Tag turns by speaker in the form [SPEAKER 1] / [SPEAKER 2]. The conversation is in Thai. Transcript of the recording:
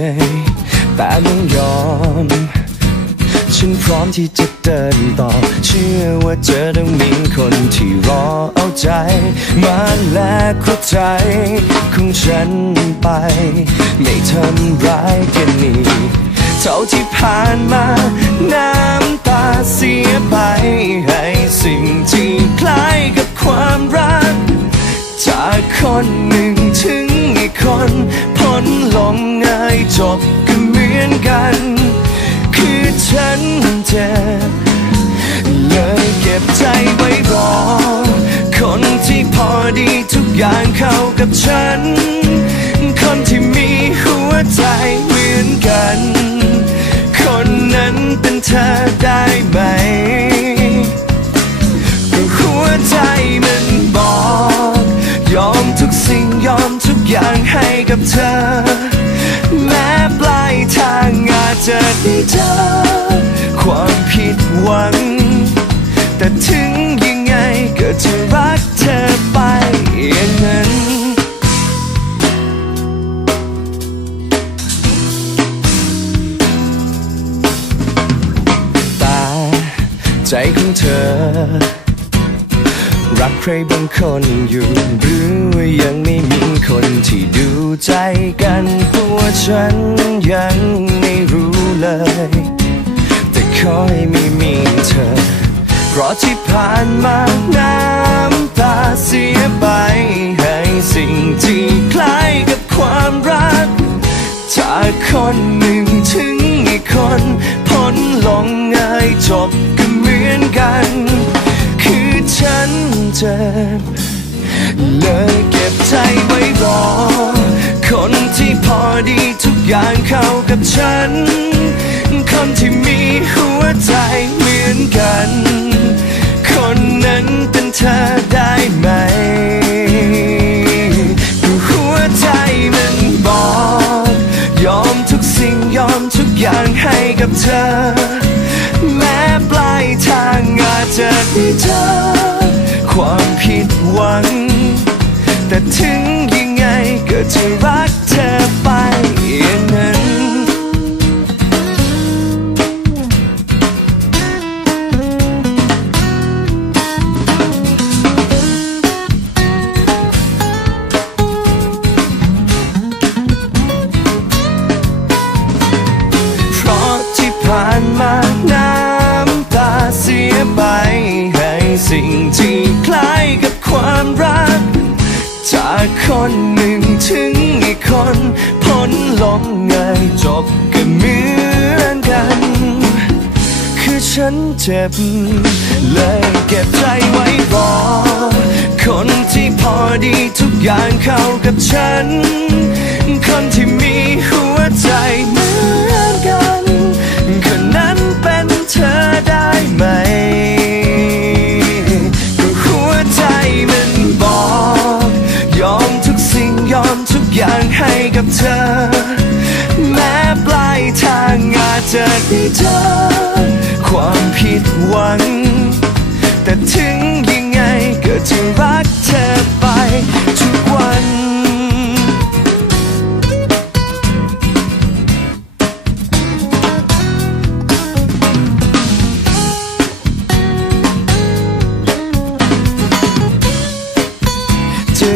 [SPEAKER 1] นื่อย แต่ไม่ยอม ฉันพร้อมที่จะเดินต่อ เชื่อว่าเธอต้องมีคนที่รอเอาใจ มาแลกหัวใจของฉันไป ไม่ทำร้ายกันนี้เท่าที่ผ่านมา น้ำตาเสียไป ให้สิ่งที่คล้ายกับความรัก จากคนหนึ่งถึง คนพ้นลงง่ายจบก็เหมือนกัน คือฉันเจ็บเลยเก็บใจไว้รอ คนที่พอดีทุกอย่างเข้ากับฉัน คนที่มีหัวใจเหมือนกัน คนนั้นเป็นเธอได้ไหม กับเธอ แม้ปลายทางอาจจะได้เจอ ความผิดหวัง แต่ถึงยังไงก็จะรักเธอไปอย่างนั้นต่ใจของเธอ รักใครบางคนอยู่หรือ ใจกันตัวฉันยังไม่รู้เลย แต่ขอให้ไม่มีเธอ เพราะที่ผ่านมาน้ำตาเสียไป ให้สิ่งที่คล้ายกับความรักจากคนหนึ่งถึงอีกคนพ้นลงง่ายจบก็เหมือนกัน คือฉันเจ็บเลยเก็บใจไว้รอ อดีทุกอย่างเข้ากับฉัน คนที่มีหัวใจเหมือนกัน คนนั้นเป็นเธอได้ไหมหัวใจมันบอก ยอมทุกสิ่งยอมทุกอย่างให้กับเธอ แม้ปลายทางอาจจะได้เจอความผิดหวัง แต่ถึงยังไงก็จะรักเธ อไปอย่างนั้น เพราะที่ผ่านมาน้ำตาเสียไป ให้สิ่งที่คล้ายกับความรักจากคน นพ้นลมง่ายจบก็เหมือนกัน คือฉันเจ็บ เลยเก็บใจไว้บอคนที่พอดีทุกอย่างเข้ากับฉัน คนที่มี กับเธอ แม้ปลายทางอาจจะได้เจอความผิดหวัง แต่ถึงยังไงก็จะรักเธอไปทุกวันจะ